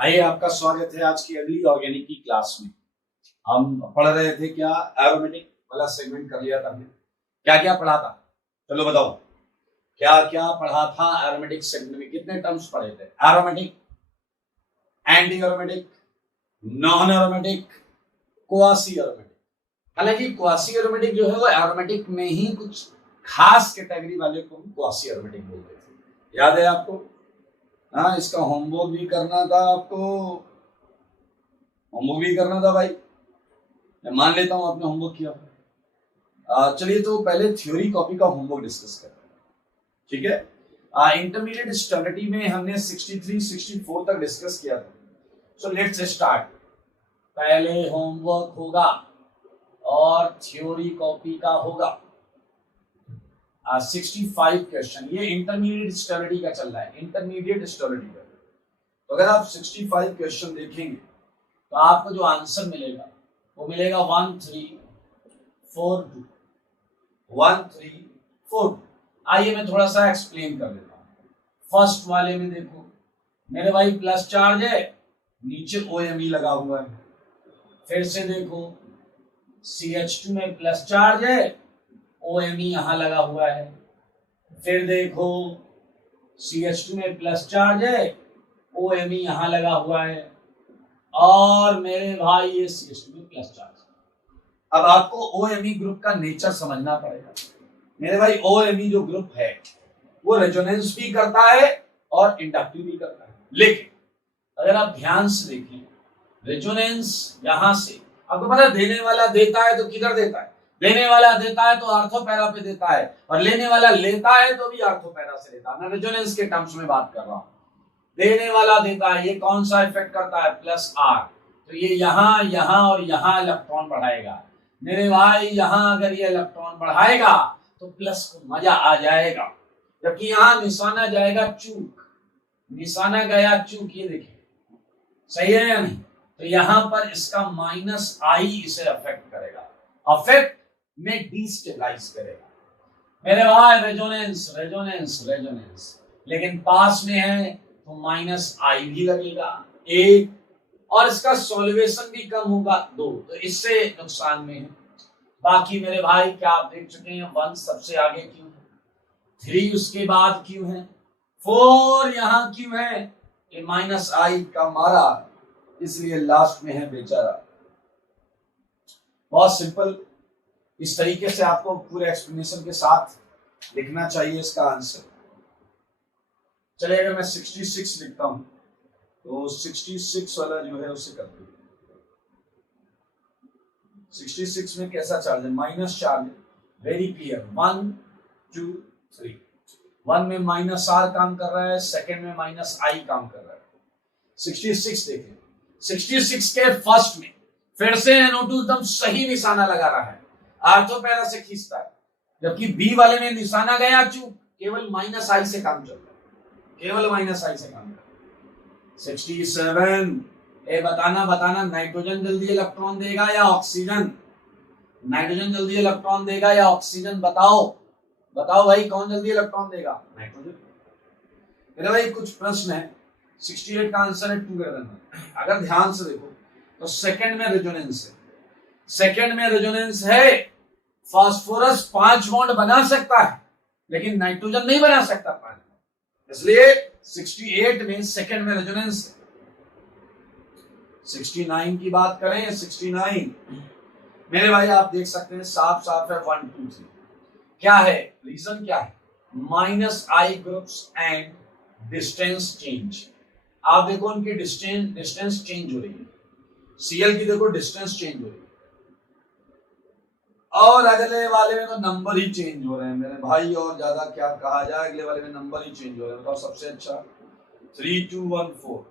आइए, आपका स्वागत है आज की अगली ऑर्गेनिक की क्लास में। हम पढ़ रहे थे क्या, एरोमेटिक वाला सेगमेंट कर लिया था हमने। क्या क्या पढ़ा था, चलो बताओ क्या क्या पढ़ा था एरोमेटिक सेगमेंट में। कितने टर्म्स पढ़े थे? Aromatic, anti aromatic, non aromatic, quasi aromatic. हालांकि क्वासी एरोमेटिक जो है वो एरोमेटिक में ही कुछ खास कैटेगरी वाले को हम क्वासी एरोमेटिक बोलते थे। याद है आपको? हाँ, इसका होमवर्क भी करना था आपको। होमवर्क भी करना था भाई, मैं मान लेता हूं आपने होमवर्क किया। चलिए तो पहले थ्योरी कॉपी का होमवर्क डिस्कस करते हैं, ठीक है। इंटरमीडिएट स्टैंडर्ड में हमने 63 64 तक डिस्कस किया था। So let's start. पहले होमवर्क होगा और थ्योरी कॉपी का होगा 65 क्वेश्चन। ये इंटरमीडिएट स्टडी का चल रहा है, इंटरमीडिएट स्टडी का। तो अगर आप 65 क्वेश्चन देखेंगे तो आपको जो आंसर मिलेगा वो मिलेगा 1342 1342। आइए मैं थोड़ा सा एक्सप्लेन कर देता हूँ। फर्स्ट वाले में देखो मेरे भाई प्लस चार्ज है, नीचे OMe लगा हुआ है। फिर से देखो CH2 में प्लस चार्ज है, OMe यहां लगा हुआ है। फिर देखो CH2 में प्लस चार्ज है, OMe यहां लगा हुआ है। और मेरे भाई ये CH2 में प्लस चार्ज। अब आपको OMe ग्रुप का नेचर समझना पड़ेगा। मेरे भाई OMe जो ग्रुप है वो रेजोनेंस भी करता है और इंडक्टिव भी करता है। लेकिन अगर आप ध्यान से देखें, रेजोनेंस यहां से आपको पता है, देने वाला देता है तो किधर देता है? देने वाला देता है तो आर्थोपैरा पे देता है, और लेने वाला लेता है तो भी आर्थोपैरा से लेता है। मैं रेजोनेंस के टर्म्स में बात कर रहा हूं। देने वाला देता है, ये कौन सा इफेक्ट करता है? Plus R। तो ये यहां यहां और यहां इलेक्ट्रॉन बढ़ाएगा। मेरे भाई यहां अगर ये इलेक्ट्रॉन बढ़ाएगा तो प्लस को मजा आ जाएगा, जबकि यहां निशाना जाएगा चूक। निशाना गया चूक, ये देखिए सही है या नहीं? तो यहां पर इसका -I इसे अफेक्ट करेगा, अफेक्ट में डिस्टेबलाइज करेगा। मेरे भाई रेजोनेंस रेजोनेंस रेजोनेंस, लेकिन पास में है तो -I भी लगेगा 1, और इसका सॉल्वेशन भी कम होगा 2, तो इससे नुकसान में है। बाकी मेरे भाई क्या आप देख चुके हैं, 1 सबसे आगे क्यों है, 3 उसके बाद क्यों है, 4 यहां क्यों है? ये -I का मारा, इसलिए लास्ट में है बेचारा। बहुत सिंपल, इस तरीके से आपको पूरे एक्सप्लेनेशन के साथ लिखना चाहिए इसका आंसर। चलिए अगर मैं 66 लिखता हूं तो 66 वाला जो है उससे करते हैं। 66 में कैसा चार्ज है? माइनस चार्ज है, वेरी क्लियर। 1 2 3, 1 में -R काम कर रहा है, सेकंड में -I काम कर रहा है। 66 देखें, 66 के फर्स्ट में फिर से NO2 एकदम सही निशाना लगा रहा है, आर्थोपैरा से खींचता है, जबकि बी वाले में निशाना गया चूक, केवल -I से काम चल रहा है, केवल -I से काम कर रहा है। 67, बताना नाइट्रोजन जल्दी इलेक्ट्रॉन देगा या ऑक्सीजन? नाइट्रोजन जल्दी इलेक्ट्रॉन देगा या ऑक्सीजन? बताओ भाई, कौन जल्दी इलेक्ट्रॉन देगा? नाइट्रोजन। मेरे भाई कुछ प्रश्न है, 68 का आंसर है 2 अगर ध्यान से देखो तो सेकंड में रेजोनेंस है, सेकंड में रेजोनेंस है। फास्फोरस 5 बॉन्ड बना सकता है लेकिन नाइट्रोजन नहीं बना सकता 5 बॉन्ड, इसलिए 68 में सेकंड में रेजोनेंस है। 69 की बात करें, 69 मेरे भाई आप देख सकते हैं साफ साफ है 1 2 3। क्या है रीजन? क्या है? -I groups and distance change. आप देखो उनकी डिस्टेंस चेंज हो रही है। Cl की देखो डिस्टेंस चेंज हो रही है, और अगले वाले में तो नंबर ही चेंज हो रहे हैं मेरे भाई। और ज्यादा क्या कहा जाए, अगले वाले में नंबर ही चेंज हो रहे हैं। बताओ सबसे अच्छा 3 2 1 4,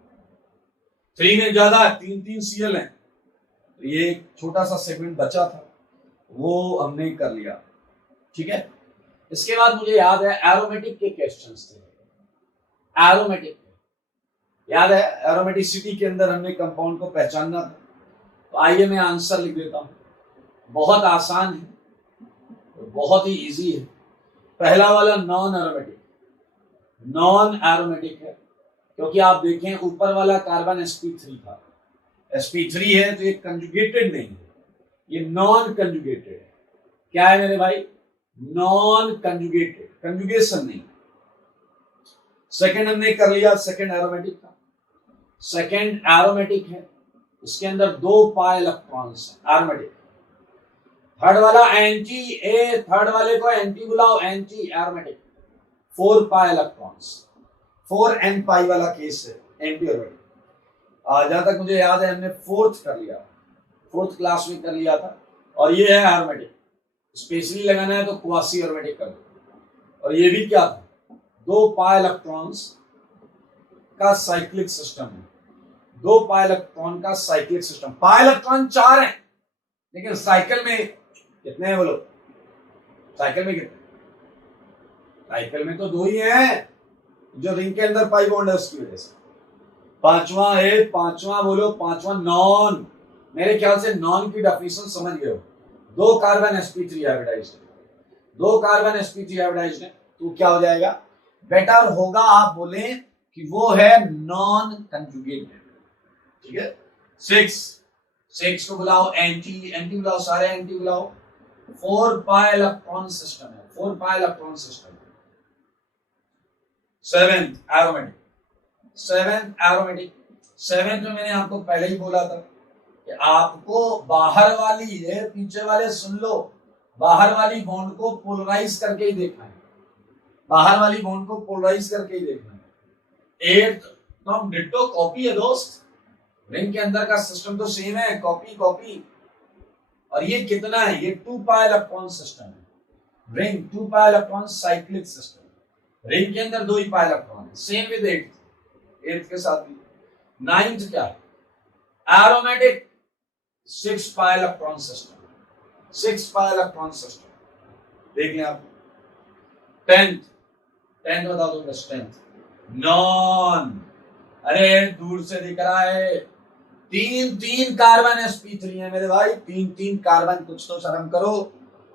3 में ज्यादा 3 Cl है। तो ये एक छोटा सा सेगमेंट बचा था, वो हमने कर लिया, ठीक है। इसके बाद मुझे याद है एरोमेटिक के क्वेश्चंस थे। एरोमेटिक याद है, एरोमेटिसिटी के अंदर हमने कंपाउंड को पहचानना था। तो आइए मैं आंसर लिख देता हूं, बहुत आसान है, बहुत ही इजी है। पहला वाला नॉन एरोमेटिक है। क्योंकि आप देखें ऊपर वाला कार्बन sp3 था, sp3 है तो ये कंजुगेटेड नहीं है, ये नॉन कंजुगेटेड है। क्या है मेरे भाई? नॉन कंजुगेटेड, कंजुगेशन नहीं। सेकंड हमने कर लिया, सेकंड एरोमेटिक का, सेकंड एरोमेटिक है, इसके अंदर 2 पाई इलेक्ट्रॉन्स हैं, एरोमेटिक। थर्ड वाला एंटी ए, थर्ड वाले को एंटी बुलाओ, anti aromatic, 4 pi electrons, 4 n पाई वाला केस है, एंटी एरोमेटिक। जहां तक मुझे याद है हमने फोर्थ कर लिया, फोर्थ क्लास में कर लिया था। और ये है एरोमेटिक, स्पेशली लगाना है तो क्वासी एरोमेटिक कर दो। और ये भी क्या था? 2 पाई इलेक्ट्रॉन्स का साइक्लिक सिस्टम है, 2 पाई इलेक्ट्रॉन का साइक्लिक सिस्टम। पाई इलेक्ट्रॉन 4 हैं, लेकिन साइकिल में कितने हैं बोलो? साइकिल में कितने? साइकिल में तो 2 ही हैं, जो रिंग के अंदर पाई बॉन्ड है उसकी वजह से। पांचवा है, पांचवा बोलो, पांचवा नॉन। मेरे ख्याल से नॉन की डेफिनेशन समझ गए हो। 2 कार्बन sp3 हाइब्रिडाइज्ड है, 2 कार्बन sp3 हाइब्रिडाइज्ड है, तो क्या हो जाएगा? बेटर होगा आप बोले कि वो है नॉन कंजुगेटेड। ठीक है। 6 को बुलाओ एंटी, एंटी बुलाओ, सारे एंटी बुलाओ। 4 पाई इलेक्ट्रॉन सिस्टम है, 4 pi electron system. 7th aromatic, 7th aromatic. 7th में मैंने आपको पहले ही बोला था कि आपको बाहर वाली, ये पीछे वाले सुन लो, बाहर वाली बॉन्ड को पोलराइज करके ही देखना है, बाहर वाली बॉन्ड को पोलराइज करके ही देखना है। 8th तो हम डिट्टो कॉपी है दोस्त, रिंग के अंदर का सिस्टम तो सेम है, कॉपी कॉपी। और ये कितना है? ये 2 पाई इलेक्ट्रॉन सिस्टम है, ring 2 pi electron cyclic system. Ring के अंदर 2 ही पाई इलेक्ट्रॉन है, सेम विद 8th के साथ भी। 9th क्या है? Aromatic, 6 pi electron system, 6 pi electron system. देख लें आप। 10th बता दो बस। 10th नॉन, अरे दूर से दिख रहा है, 3 कार्बन sp3 है मेरे भाई, 3 कार्बन, कुछ तो शर्म करो,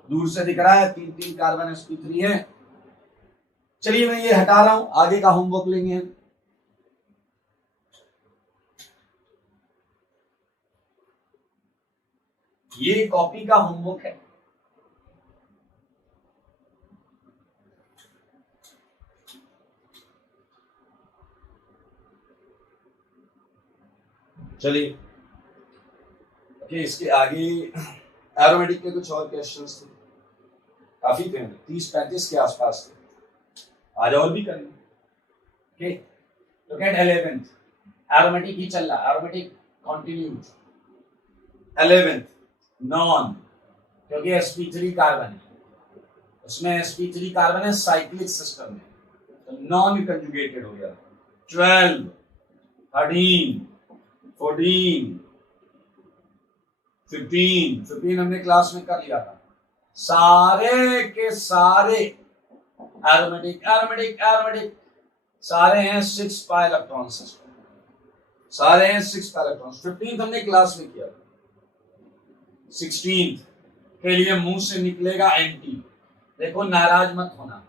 दूर से दिख रहा है 3 कार्बन sp3 है। चलिए मैं ये हटा रहा हूं, आगे का होमवर्क लेंगे। ये कॉपी का होमवर्क है। चलिए ओके, इसके आगे एरोमेटिक के कुछ और क्वेश्चंस थे, काफी थे, 30-35 के आसपास थे, आज और भी करेंगे। Okay, look at 11th aromatic ही चल रहा, एरोमेटिक कंटिन्यूड। 11th नॉन, क्योंकि sp3 कार्बन है, उसमें sp3 कार्बन है साइक्लिक सिस्टम में, तो नॉन कंजुगेटेड हो गया। 12, 13, 14, 15 हमने क्लास में कर लिया था। सारे के सारे एरोमेटिक एरोमेटिक एरोमेटिक, सारे हैं 6 पाई इलेक्ट्रॉन सिस्टम, सारे हैं 6 पाई इलेक्ट्रॉन। 15th हमने क्लास में किया। 16th के लिए मुंह से निकलेगा एंटी, देखो नाराज मत होना,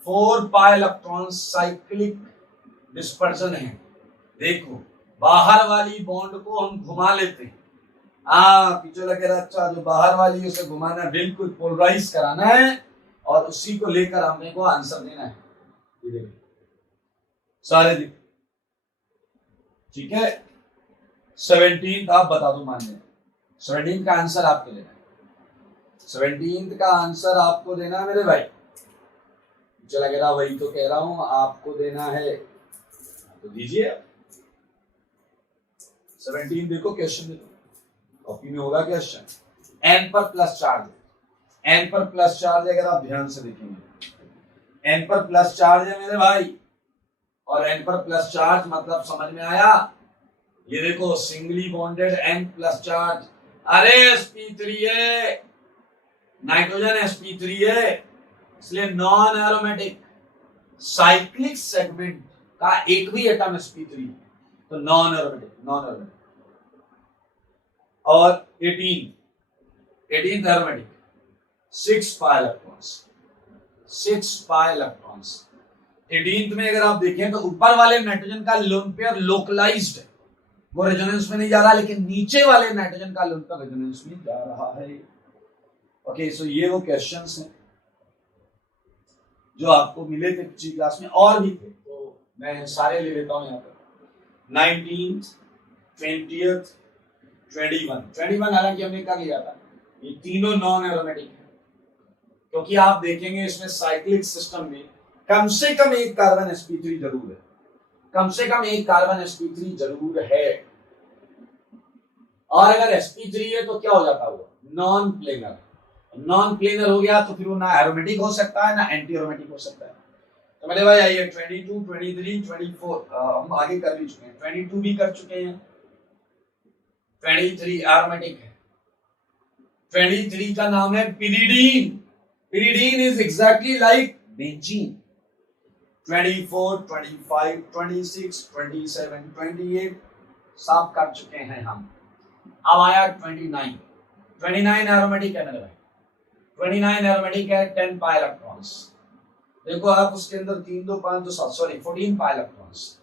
4 पाई इलेक्ट्रॉन साइक्लिक डिस्पर्जन है। देखो बाहर वाली बॉन्ड को हम घुमा लेते हैं, पीछे लगे रहा, अच्छा जो बाहर वाली उसे घुमाना, बिल्कुल पोलराइज कराना है, और उसी को लेकर हमने को आंसर देना है। ये देखिए सारे दिख, ठीक है। 17th आप बता दो, मान लें 17th का आंसर आपको देना है, 17th का आंसर आपको देना है मेरे भाई। चला गया, वही तो कह रहा हूं, आपको देना है तो दीजिए। 17 देखो, क्वेश्चन देखो, कॉपी में होगा क्वेश्चन। n पर प्लस चार्ज, n पर प्लस चार्ज है, अगर आप ध्यान से देखेंगे n पर प्लस चार्ज है मेरे भाई, और n पर प्लस चार्ज मतलब समझ में आया? ये देखो singly bonded n plus charge, अरे sp3 है, नाइट्रोजन sp3 है, इसलिए नॉन एरोमेटिक साइक्लिक सेगमेंट का एक भी एटम sp3, तो नॉन एरोमेटिक, नॉन एरोमेटिक। और 18th aromatic, 6 pi electrons, 6 pi electrons. 18th में अगर आप देखें तो ऊपर वाले नाइट्रोजन का लोन पेयर लोकलाइज्ड है, वो रेजोनेंस में नहीं जा रहा, लेकिन नीचे वाले नाइट्रोजन का लोन पेयर रेजोनेंस में जा रहा है। ओके, सो ये वो क्वेश्चंस हैं जो आपको मिले थे पिछली क्लास में, और भी थे तो मैं सारे ले लेता हूं यहाँ पर। 19th, 20th, 21 हालांकि हमने कर लिया था। ये तीनों नॉन एरोमेटिक है, क्योंकि आप देखेंगे इसमें साइक्लिक सिस्टम में कम से कम एक कार्बन sp3 जरूर है, कम से कम एक कार्बन sp3 जरूर है। और अगर sp3 है तो क्या हो जाता है, नॉन प्लेनर। नॉन प्लेनर हो गया तो फिर वो ना एरोमेटिक हो सकता है ना एंटी एरोमेटिक हो सकता है। तो मेरे भाई आइए 22, 23, 24 हम आगे कर भी चुके हैं, 22 भी कर चुके हैं, 23 एरोमेटिक है। 23 का नाम है pyridine. Pyridine is exactly like benzene. 24, 25, 26, 27, 28 साफ कर चुके हैं हम। अब आया 29। 29 एरोमेटिक है मेरे भाई, 29 एरोमेटिक है, 10 पाई इलेक्ट्रॉन्स। देखो आप उसके अंदर 3, 2, 5, 2, 7 sorry 14 pi electrons,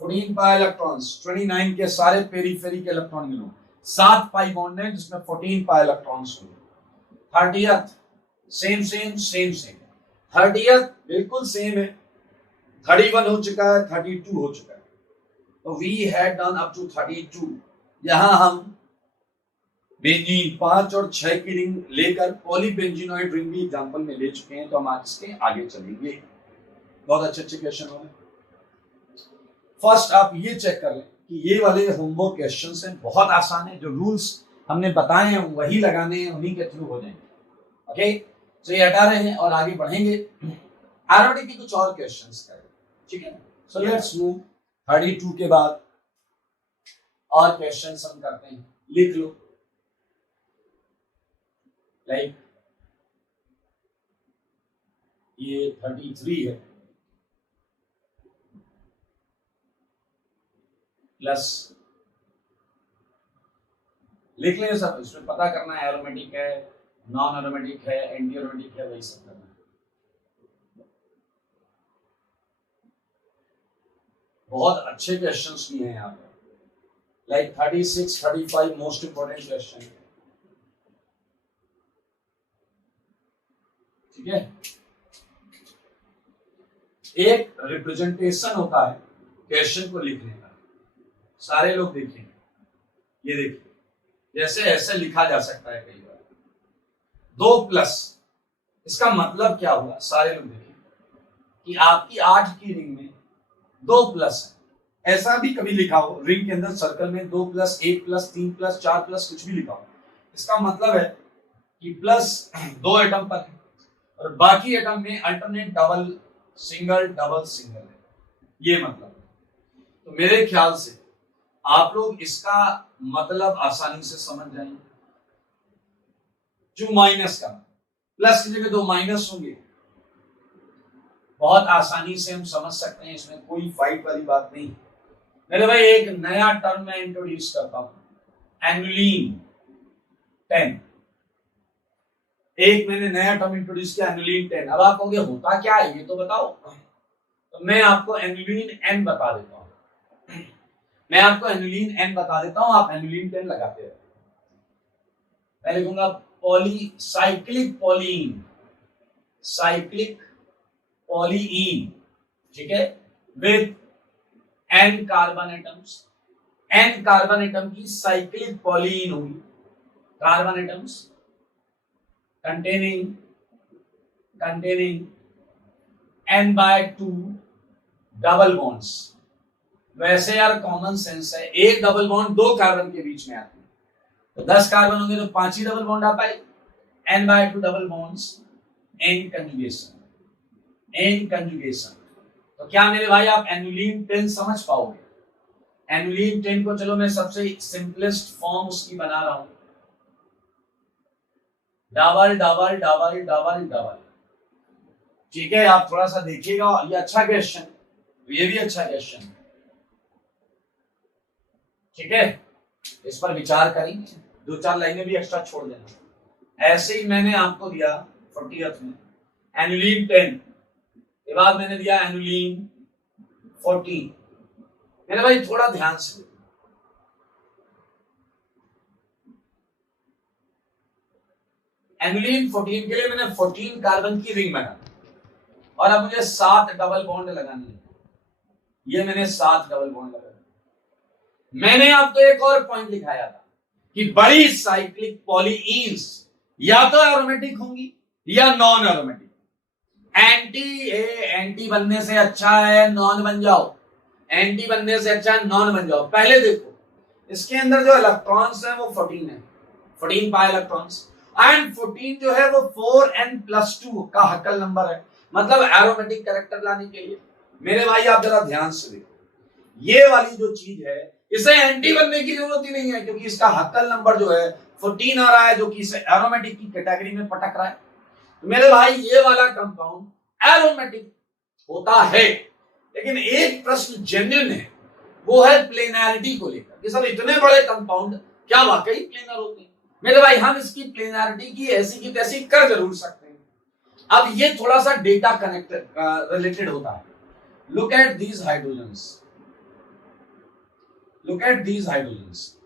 14 pi electrons. 29 के सारे पेरीफेरी के इलेक्ट्रॉन गिनो, 7 पाई बॉन्ड है जिसमें 14 पाई इलेक्ट्रॉन्स हुए। 30th same same same same, 30th बिल्कुल सेम है, 31 हो चुका है, 32 हो चुका है। तो we had done up to 32। यहां हम बेंजीन 5 और 6 की रिंग लेकर पॉलीबेंजीनॉइड रिंग भी एग्जांपल में ले चुके हैं, तो हम आज इसके आगे चलेंगे। बहुत अच्छे अच्छे क्वेश्चन हो रहे। फर्स्ट आप ये चेक कर लें कि ये वाले होमवर्क क्वेश्चंस हैं, बहुत आसान है, जो रूल्स हमने बताए हैं वही लगाने हैं, उन्हीं के थ्रू हो जाएंगे। ओके, तो ये हटा रहे हैं और आगे बढ़ेंगे। एरोमेटिक की कुछ और क्वेश्चंस करें, ठीक है। सो लेट्स मूव 32 के बाद और क्वेश्चंस हम करते हैं, लिख लो। लाइक ये 33 है, प्लस लिख लेंगे सब, इसमें पता करना है एरोमेटिक है, नॉन एरोमेटिक है, एंटी एरोमेटिक है, वही सब करना है। बहुत अच्छे क्वेश्चंस भी हैं यहाँ पे, लाइक 36, 35 मोस्ट इंपोर्टेंट क्वेश्चन, ठीक है। एक रिप्रेजेंटेशन होता है क्वेश्चन को लिखने का, सारे लोग देखें, ये देखिए जैसे ऐसे लिखा जा सकता है कई बार 2+, इसका मतलब क्या हुआ, सारे लोग देखें कि आपकी 8 की रिंग में 2+ है। ऐसा भी कभी लिखा हो रिंग के अंदर सर्कल में 2+, 1+, 3+, 4+, कुछ भी लिखा हो, इसका मतलब है कि प्लस 2 एटम पर है और बाकी एटम में alternate double single double single है, ये मतलब है। तो मेरे ख्याल से आप लोग इसका मतलब आसानी से समझ जाएंगे। जो माइनस का प्लस की जगह 2 माइनस होंगे, बहुत आसानी से हम समझ सकते हैं, इसमें कोई फाइट वाली बात नहीं। मेरे भाई एक नया टर्म मैं इंट्रोड्यूस करता हूं, एनुलीन 10। एक मैंने नया टर्म इंट्रोड्यूस किया, एनुलीन 10। अब आप कहोगे होता क्या है ये तो बताओ, तो मैं आपको एनुलीन N बता देता हूं, मैं आपको एनुलीन N बता देता हूं, आप एनुलीन 10 लगाते रहो। मैं लिखूंगा पॉलीसाइक्लिक पॉलीन, साइक्लिक पॉलीइन, ठीक है, with N carbon atoms. N carbon atom की साइक्लिक पॉलीइन होगी, carbon atoms containing N/2 double bonds. वैसे यार कॉमन सेंस है, एक डबल बॉन्ड 2 कार्बन के बीच में आते हैं, तो 10 कार्बन होंगे तो 5 ही डबल बॉन्ड आ पाए। N/2 double bonds, N conjugation. तो क्या मेरे भाई आप एनुलीन 10 समझ पाओगे? एनुलीन 10 को चलो मैं सबसे सिंपलेस्ट फॉर्म उसकी बना रहा हूं, double double double double double, ठीक है। आप थोड़ा सा देखिएगा, ये अच्छा क्वेश्चन, ये भी अच्छा क्वेश्चन, ठीक है, इस पर विचार करेंगे, 2-4 लाइनें भी एक्स्ट्रा छोड़ देना। ऐसे ही मैंने आपको दिया 40th में एनुलीन 10, के बाद मैंने दिया एनुलिन 14। मेरे भाई थोड़ा ध्यान से, एनुलिन 14 के लिए मैंने 14 कार्बन की रिंग बना और अब मुझे 7 डबल बॉन्ड लगानी है। ये मैंने 7 डबल बॉन्ड लगाए। मैंने आपको एक और पॉइंट लिखाया था कि बड़ी साइक्लिक पॉलीइन्स या तो एरोमेटिक होंगी या नॉन एरोमेटिक। एंटी बनने से अच्छा है नॉन बन जाओ, एंटी बनने से अच्छा है नॉन बन जाओ। पहले देखो इसके अंदर जो इलेक्ट्रॉन्स हैं वो 14 है, 14 पाई इलेक्ट्रॉन्स, एंड 14 जो है वो 4n+2 का हक्कल नंबर है, मतलब एरोमेटिक कैरेक्टर लाने के लिए। मेरे भाई आप जरा ध्यान से देखो, ये वाली जो चीज है इसे एंटी बनने की जरूरत ही नहीं है, क्योंकि इसका हक्कल नंबर जो है 14 आ रहा है, जो कि इसे एरोमेटिक की कैटेगरी में पटक रहा है। तो मेरे भाई ये वाला कंपाउंड एरोमेटिक होता है। लेकिन एक प्रश्न जेन्युइन है, वो है प्लेनैरिटी को लेकर कि सर इतने बड़े कंपाउंड क्या वाकई प्लेनर होते हैं? मेरे भाई हम इसकी प्लेनैरिटी की ऐसी की तैसी कर जरूर सकते हैं। अब ये थोड़ा सा डेटा कनेक्टेड रिलेटेड होता है। Look at these hydrogens, look at these hydrogens.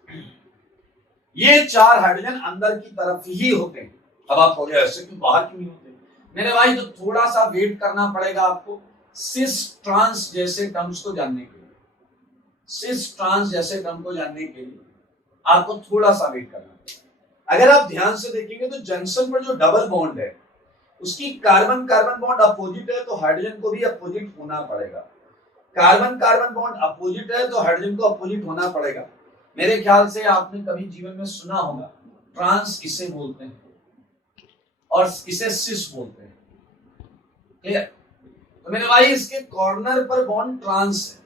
ये 4 हाइड्रोजन अंदर की तरफ ही होते हैं। अब आप कहोगे ऐसे क्यों, बाहर क्यों नहीं होते? मेरे भाई तो थोड़ा सा वेट करना पड़ेगा आपको सिस ट्रांस जैसे टर्म्स को जानने के लिए। सिस ट्रांस जैसे टर्म को जानने के लिए आपको थोड़ा सा वेट करना पड़ेगा। अगर आप ध्यान से देखेंगे तो जंक्शन पर जो डबल बॉन्ड है उसकी कार्बन कार्बन बॉन्ड अपोजिट है, तो हाइड्रोजन को भी अपोजिट होना पड़ेगा। कार्बन कार्बन बॉन्ड अपोजिट है तो हाइड्रोजन को अपोजिट होना पड़ेगा। मेरे ख्याल से आपने कभी जीवन में सुना होगा ट्रांस इसे बोलते हैं और इसे सिस बोलते हैं। क्लियर? तो मेरे भाई इसके कॉर्नर पर बॉन्ड ट्रांस है,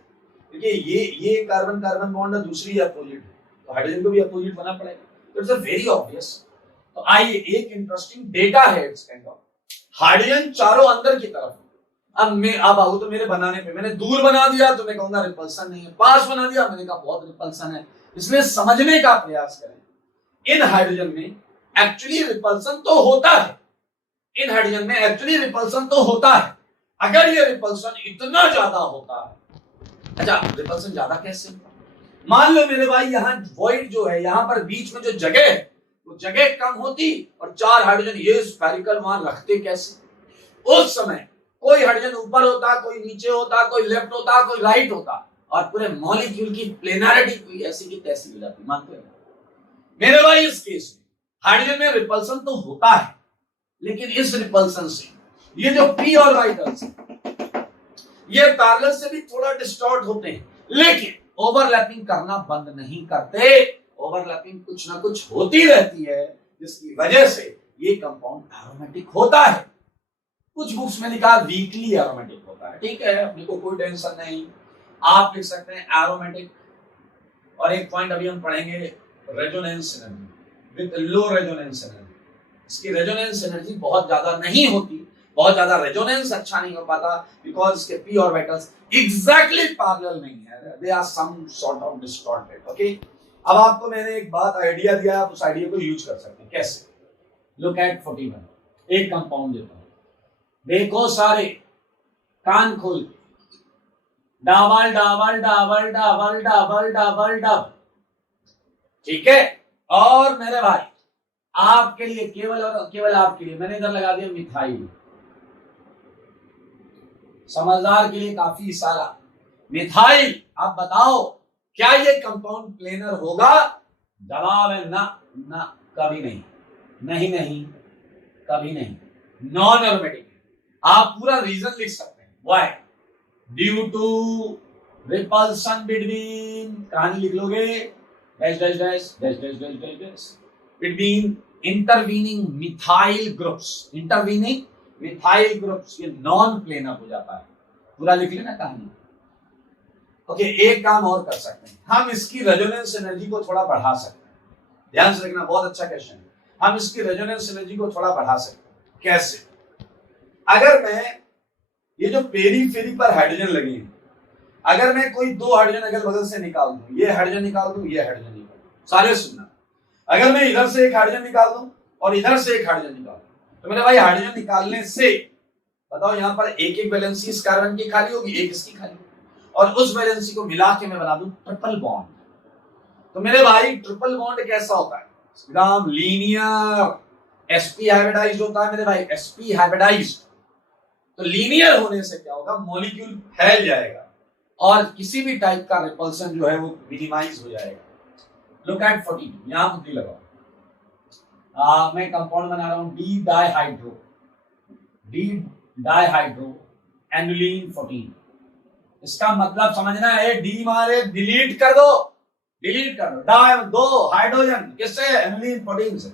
क्योंकि ये कार्बन कार्बन बॉन्ड है, दूसरी अपोजिट है, तो हाइड्रोजन को भी अपोजिट होना पड़ेगा। तो इट्स अ वेरी ऑब्वियस। तो आइए एक इंटरेस्टिंग डेटा है इट्स काइंड ऑफ। हाइड्रोजन चारों अंदर की तरफ। अब आओ तो मेरे बनाने पे मैंने दूर बना दिया तो मैं कहूंगा रिपल्सन नहीं है, पास बना दिया मैंने कहा बहुत रिपल्सन है। इसलिए समझने का प्रयास करें इन हाइड्रोजन में एक्चुअली रिपल्सन तो होता है, इन हाइड्रोजन में एक्चुअली रिपल्सन तो होता है। अगर ये रिपल्सन इतना ज्यादा होता है, अच्छा रिपल्सन ज्यादा कैसे? मान लो मेरे भाई यहाँ वॉइड जो है, यहाँ पर बीच में जो जगह है वो जगह कम होती और 4 हाइड्रोजन ये स्फेरिकल वहां रखते कैसे? उस समय कोई हाइड्रोजन ऊपर होता, कोई नीचे होता, कोई लेफ्ट होता, कोई राइट होता, और पूरे मॉलिक्यूल की प्लेनैरिटी कोई ऐसी की तैसी हो जाती। मानते हो मेरे भाई? इस केस में हाइड्रोजन में रिपल्सन तो होता है, लेकिन इस रिपल्सन से ये जो पी ऑर्बिटल्स ये पैरेलल से भी थोड़ा डिस्टॉर्ट होते हैं, लेकिन ओवरलैपिंग करना बंद नहीं करते। ओवरलैपिंग कुछ ना कुछ होती रहती है, जिसकी वजह से ये कंपाउंड एरोमेटिक होता है। कुछ बुक्स में लिखा वीकली एरोमेटिक होता है, ठीक है, अपने को कोई टेंशन नहीं, आप लिख सकते हैं एरोमेटिक। और एक पॉइंट अभी हम पढ़ेंगे resonance energy with low resonance energy. इसकी रेजोनेंस एनर्जी बहुत ज्यादा नहीं होती, बहुत ज्यादा रेजोनेंस अच्छा नहीं हो पाता, बिकॉज इसके पी ऑर्बिटल्स एग्जैक्टली पैरेलल नहीं है, they are some sort of distorted. Okay, अब आपको मैंने एक बात आइडिया दिया, आप उस आइडिया को यूज कर सकते हैं। कैसे? Look at 41। एक कंपाउंड देता हूं, देखो सारे कान खोल के, double double double double double double double, ठीक है। और मेरे भाई आपके लिए केवल और केवल आपके लिए मैंने इधर लगा दिया मिथाइल। समझदार के लिए काफी सारा मिथाइल। आप बताओ क्या ये कंपाउंड प्लेनर होगा? जवाब है ना, ना, कभी नहीं, नहीं नहीं, कभी नहीं, नॉन एरोमेटिक। आप पूरा रीजन लिख सकते हैं, why? Due to repulsion between, कहानी लिख लोगे, dash dash dash dash dash dash dash dash, between intervening methyl groups. Intervening methyl groups ये नॉन प्लेनर हो जाता है। पूरा लिख लेना कहानी। ओके, एक काम और कर सकते हैं, हम इसकी रेजोनेंस एनर्जी को थोड़ा बढ़ा सकते हैं। ध्यान से देखना, बहुत अच्छा क्वेश्चन है। हम इसकी रेजोनेंस एनर्जी को थोड़ा बढ़ा सकते हैं। कैसे? अगर मैं ये जो पेरीफेरी पर हाइड्रोजन लगी है, अगर मैं कोई 2 हाइड्रोजन अगल बगल से निकाल दूं, ये हाइड्रोजन निकाल दूं, ये हाइड्रोजन निकाल दूं, सारे सुनना, अगर मैं इधर से एक हाइड्रोजन निकाल दूं और इधर से एक हाइड्रोजन निकाल दूं, तो मेरे भाई हाइड्रोजन निकालने से बताओ यहाँ पर एक एक वैलेंसी इस कार्बन की खाली होगी, एक इसकी खाली होगी, और उस वैलेंसी को मिला के मैं बना दूं ट्रिपल बॉन्ड। तो मेरे भाई ट्रिपल बॉन्ड कैसा होता है? एकदम लीनियर, sp हाइब्रिडाइज्ड होता है मेरे भाई, sp हाइब्रिडाइज्ड। तो लीनियर होने से क्या होगा? मॉलिक्यूल फैल जाएगा और किसी भी टाइप का रिपल्सन जो है वो मिनिमाइज हो जाएगा। लुक एट 14, यहां बुद्धि लगाओ। मैं कंपाउंड बना रहा हूं डी डाइहाइड्रो एनुलीन 14। इसका मतलब समझना है, डी मारे डिलीट कर दो, डाई दो हाइड्रोजन किससे? एनुलीन 14 से।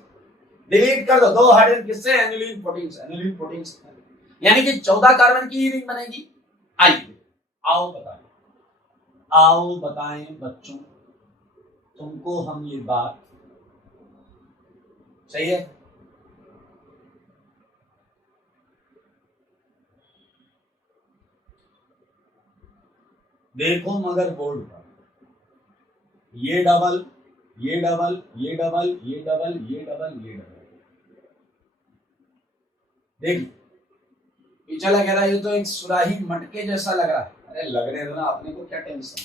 डिलीट कर दो 2 हाइड्रोजन किससे? एनुलीन 14 से। यानी कि 14 कार्बन की रिंग बनेगी। आइए आओ बताएं बच्चों तुमको हम ये बात सही है? देखो मगर बोर्ड पर ये डबल देख पीछे लग रहा है, ये तो एक सुराही मटके जैसा लग रहा है। अरे लग रहे ना, अपने को क्या टेंशन।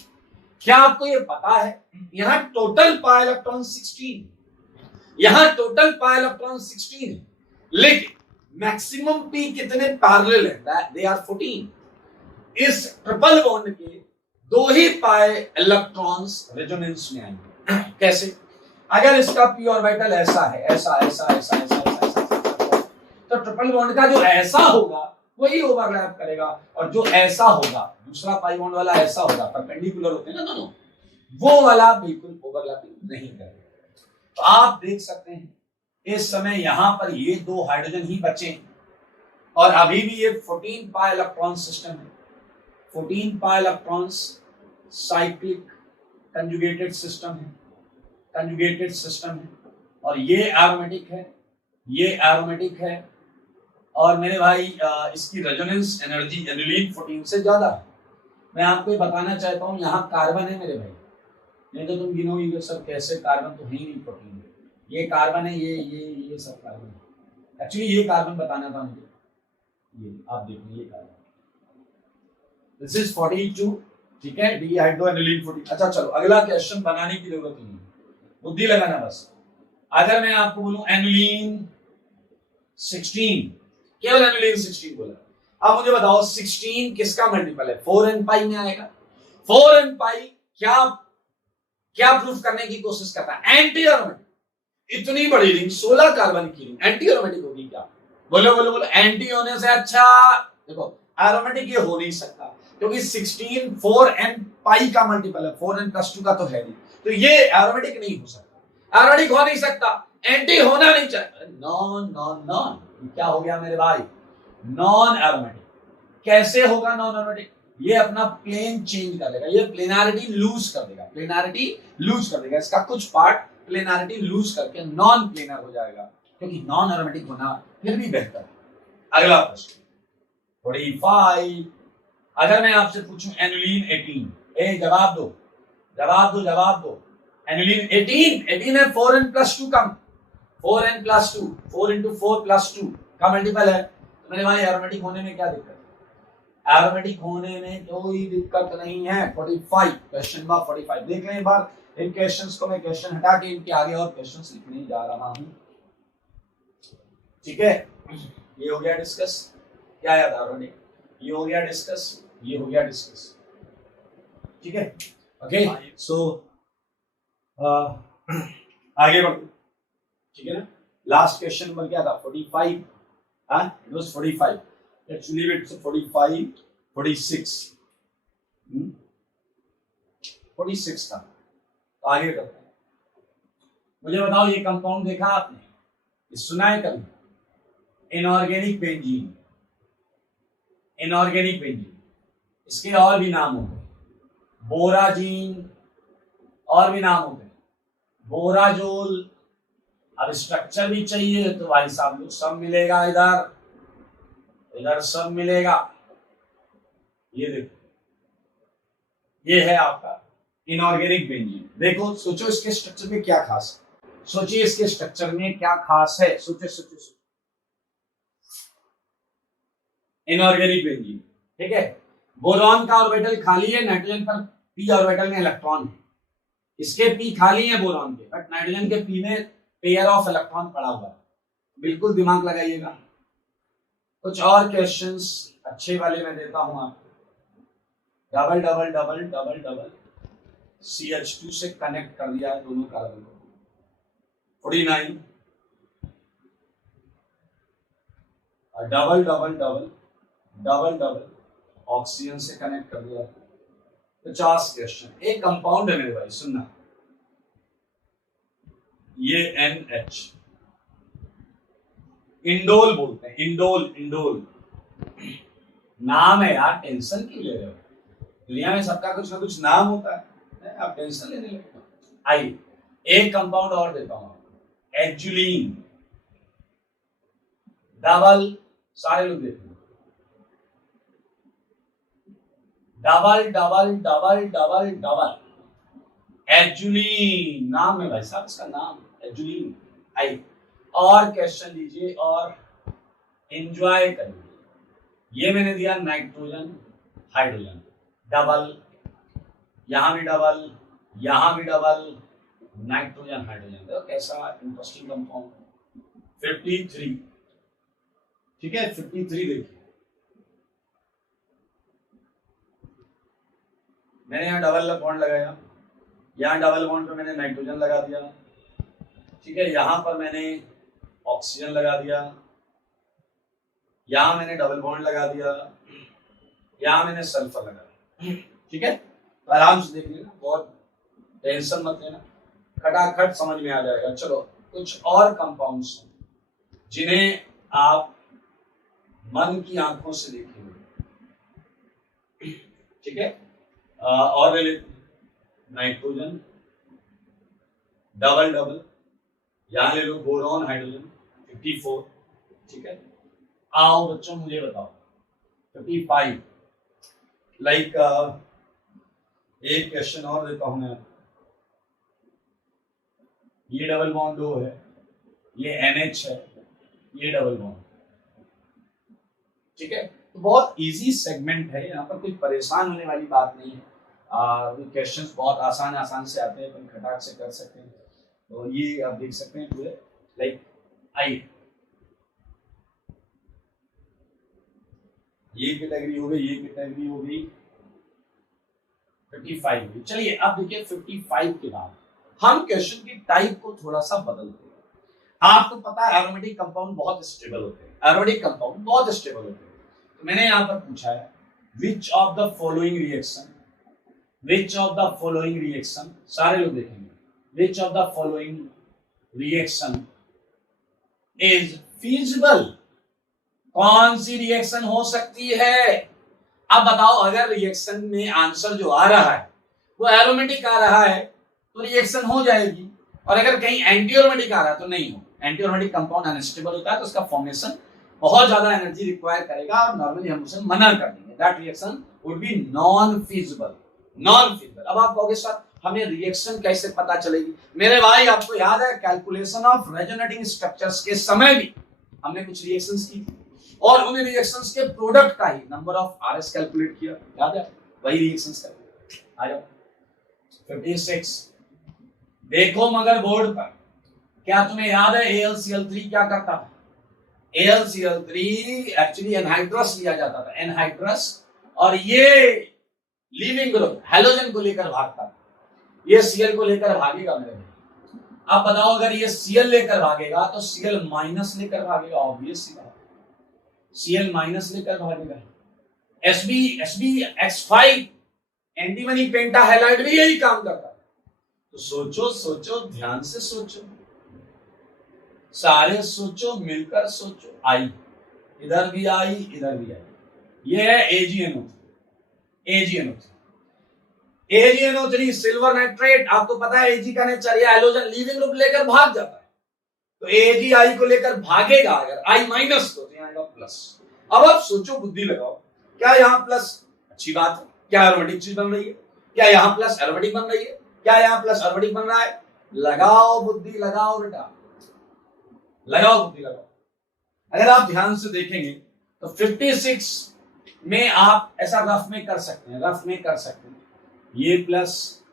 क्या आपको ये पता है यहाँ टोटल पाई इलेक्ट्रॉन 16, यहाँ टोटल पाई इलेक्ट्रॉन 16 है, लेकिन मैक्सिमम पी कितने पैरेलल है? They are 14। इस ट्रिपल बॉन्ड के 2 ही पाई इलेक्ट्रॉन्स रेजोनेंस में आएंगे। कैसे? अगर इसका पी ऑर्बिटल ऐसा है, ऐसा तो ट्रिपल बॉन्ड का जो ऐसा होगा वही ओवरलैप करेगा, और जो ऐसा होगा दूसरा पाई बॉन्ड वाला ऐसा होगा, परपेंडिकुलर होते हैं ना दोनों, वो वाला बिल्कुल ओवरलैपिंग नहीं करेगा। तो आप देख सकते हैं इस समय यहां पर ये 2 हाइड्रोजन ही बचे हैं, और अभी भी ये 14 पाई इलेक्ट्रॉन सिस्टम है। 14 pi electrons cyclic conjugated system है, और ये एरोमेटिक है, और मेरे भाई इसकी रेजोनेंस एनर्जी एनुलीन 14 से ज्यादा है। मैं आपको बताना चाहता हूं यहाँ कार्बन है मेरे भाई, नहीं तो तुम गिनोगे सब कैसे, कार्बन तो है ही नहीं 14 में। ये कार्बन है, ये सब कार्बन है। एक्चुअली ये कार्बन बताना था मुझे, ये आप देखिए ये कार्बन, दिस इज 42, ठीक है, डीहाइड्रो एनुलीन 14। अच्छा चलो अगला क्वेश्चन बनाने की जरूरत नहीं, बुद्धि लगाना बस। अगर मैं आपको बोलूं एनुलीन 16, केवल एनुलीन 16 बोला, अब मुझे बताओ 16 किसका मल्टीपल है? 4n पाई में आएगा। 4n पाई क्या प्रूफ करने की कोशिश करता है? Anti aromatic. इतनी बड़ी रिंग 16 कार्बन की रिंग एंटी एरोमेटिक होगी क्या? बोलो। एंटी होने से अच्छा, देखो एरोमेटिक ये हो नहीं सकता, क्योंकि 16 4n पाई का मल्टीपल है, 4n + 2 का तो है नहीं, तो ये एरोमेटिक नहीं हो सकता, एरोमेटिक हो नहीं सकता, एंटी होना नहीं चाहिए। नॉन क्या हो गया मेरे भाई? Non aromatic. कैसे होगा नॉन एरोमेटिक? ये अपना प्लेन चेंज कर देगा, ये प्लेनारिटी लूज कर देगा, इसका कुछ पार्ट प्लेनारिटी लूज करके नॉन प्लेनर हो जाएगा, क्योंकि नॉन एरोमेटिक होना फिर भी बेहतर है। अगला प्रश्न 45, अगर मैं आपसे पूछूं एनुलीन 18, जवाब दो। एनुलीन 18 है, 4n + 2 का, 4n + 2, 4 × 4 + 2 का मल्टीपल है। तो मेरे भाई एरोमेटिक होने में क्या दिक्कत है? एरोमेटिक होने में कोई दिक्कत नहीं है। 45, क्वेश्चन नंबर 45 देख लें एक बार। इन क्वेश्चंस को मैं क्वेश्चन हटा के इनके आगे और क्वेश्चंस लिखने जा रहा हूं, ठीक है? ये हो गया डिस्कस, क्या याद आ रहा है? ये हो गया डिस्कस, ठीक है? ओके, सो आगे बढ़ो, ठीक है ना? लास्ट क्वेश्चन नंबर क्या था? 45, it was 45, let's leave it 45, 46, 46 था। तो आगे करते हैं। मुझे बताओ ये कंपाउंड देखा आपने, सुना है कभी? इनऑर्गेनिक बेंजीन, इसके और भी नाम होते हैं, बोराजीन, और भी नाम होते हैं, बोराजोल। अब स्ट्रक्चर भी चाहिए तो भाई साहब सब मिलेगा, इधर सब मिलेगा। ये देखो, ये है आपका इनऑर्गेनिक बेंजीन। देखो सोचो इसके स्ट्रक्चर में क्या खास है, सोचिए इसके स्ट्रक्चर में क्या खास है, सोचो। इनऑर्गेनिक बेंजीन, ठीक है। बोरॉन का ऑर्बिटल खाली है, नाइट्रोजन पर पी ऑर्बिटल में इलेक्ट्रॉन है, इसके पी खाली है बोरॉन के, बट नाइट्रोजन के पी में पेयर ऑफ इलेक्ट्रॉन पड़ा हुआ है। बिल्कुल दिमाग लगाइएगा। कुछ और क्वेश्चंस अच्छे वाले मैं देता हूं आपको। Double double double double double CH2 से कनेक्ट कर दिया है दोनों कार्बन को। 49 double double double double double oxygen से कनेक्ट कर दिया। 50 क्वेश्चन। एक कंपाउंड है मेरे भाई, सुनना, ये NH, इंडोल बोलते हैं, इंडोल। इंडोल नाम है यार, टेंशन क्यों ले रहे हो? दुनिया में सबका कुछ ना कुछ नाम होता है, आप टेंशन लेने लगते हो। आइए एक कंपाउंड और देता हूं आपको, एजुलीन। डबल, सारे लोग देखो, double double double double double एजुलीन नाम है भाई साहब, इसका नाम एजुलीन। आइए और क्वेश्चन लीजिए और एंजॉय करिए। ये मैंने दिया नाइट्रोजन हाइड्रोजन, डबल, यहां भी डबल, यहां भी डबल, नाइट्रोजन हाइड्रोजन। तो कैसा इंटरेस्टिंग कंपाउंड। 53, ठीक है, 53 देखिए, मैंने यहाँ डबल बॉन्ड लगाया, यहाँ डबल बॉन्ड पे मैंने नाइट्रोजन लगा दिया, ठीक है, यहां पर मैंने ऑक्सीजन लगा दिया, यहां मैंने डबल बॉन्ड लगा दिया, यहां मैंने सल्फर लगा दिया, ठीक है। तो आराम से देख लेना, बहुत टेंशन मत लेना, खटाखट समझ में आ जाएगा। चलो कुछ और कंपाउंड्स जिन्हें आप मन की आंखों से देखेंगे, ठीक है। और ले लेते नाइट्रोजन डबल डबल, यहां ले लो बोरॉन हाइड्रोजन 54, ठीक है। आओ बच्चों मुझे बताओ 55, लाइक एक क्वेश्चन और देता हूं मैं, ये डबल बॉन्ड 2 है, ये NH है, ये डबल बॉन्ड, ठीक है। तो बहुत इजी सेगमेंट है, यहाँ पर कोई परेशान होने वाली बात नहीं है। क्वेश्चंस बहुत आसान से आते हैं, अपन खटाक से कर सकते हैं। तो ये आप देख सकते हैं पूरे, लाइक आइए ये कैटेगरी हो गई, ये कैटेगरी हो गई, 55 हुई। चलिए अब देखिए 55 के बाद हम क्वेश्चन की टाइप को थोड़ा सा बदलते हैं। आपको पता है एरोमेटिक कंपाउंड बहुत स्टेबल होते हैं, एरोमेटिक कंपाउंड बहुत स्टेबल होते हैं। तो मैंने यहाँ पर पूछा है which of the following reaction, which of the following reaction, सारे लोग देखेंगे, which of the following reaction is feasible, कौन सी रिएक्शन हो सकती है। अब बताओ, अगर रिएक्शन में आंसर जो आ रहा है वो एरोमेटिक आ रहा है तो रिएक्शन हो जाएगी, और अगर कहीं एंटी एरोमेटिक आ रहा है तो नहीं हो। एंटी एरोमेटिक कंपाउंड अनस्टेबल होता है तो उसका फॉर्मेशन बहुत ज्यादा एनर्जी रिक्वायर करेगा, और नॉर्मली हम उसे मना कर देंगे, that reaction would be non feasible, non feasible. अब आप कहोगे सर हमें रिएक्शन कैसे पता चलेगी? मेरे भाई आपको याद है कैलकुलेशन ऑफ रेजोनेटिंग स्ट्रक्चर्स के समय भी हमने कुछ रिएक्शंस की और उन रिएक्शंस के प्रोडक्ट का ही नंबर ऑफ RS कैलकुलेट किया, याद है? वही रिएक्शंस का। आ जाओ 56 देखो मगर बोर्ड पर, क्या तुम्हें याद है AlCl3 क्या करता था? AlCl3 एक्चुअली एनहाइड्रस लिया जाता था, एनहाइड्रस, और ये लीविंग ग्रुप हैलोजन को लेकर भागता था। ये Cl को लेकर भागेगा मेरे भाई। अब बताओ अगर ये Cl लेकर भागेगा तो Cl माइनस लेकर भागेगा, ऑब्वियस सी बात, Cl माइनस लेकर भागेगा। SbX5 एंटीमनी पेंटाहेलाइड भी यही काम करता है। तो सोचो सोचो, ध्यान से सोचो, सारे सोचो, मिलकर सोचो। आई इधर भी आई, इधर भी आई, ये है AgNO3। AgNO3 सिल्वर नाइट्रेट, आपको पता है Ag का नेचर, ये हैलोजन लीविंग ग्रुप लेकर भाग जाता है, तो Ag I को लेकर भागेगा, अगर I माइनस तो यहाँ आएगा प्लस। अब आप सोचो, बुद्धि लगाओ, क्या यहाँ प्लस अच्छी बात है? क्या एरोमेटिक चीज बन रही है? क्या यहाँ प्लस एरोमेटिक बन रही है? क्या यहाँ प्लस एरोमेटिक बन रहा है? लगाओ बुद्धि, लगाओ बेटा, लगाओ बुद्धि लगाओ। अगर आप ध्यान से देखेंगे तो 56 में आप ऐसा रफ में कर सकते हैं, ये प्लस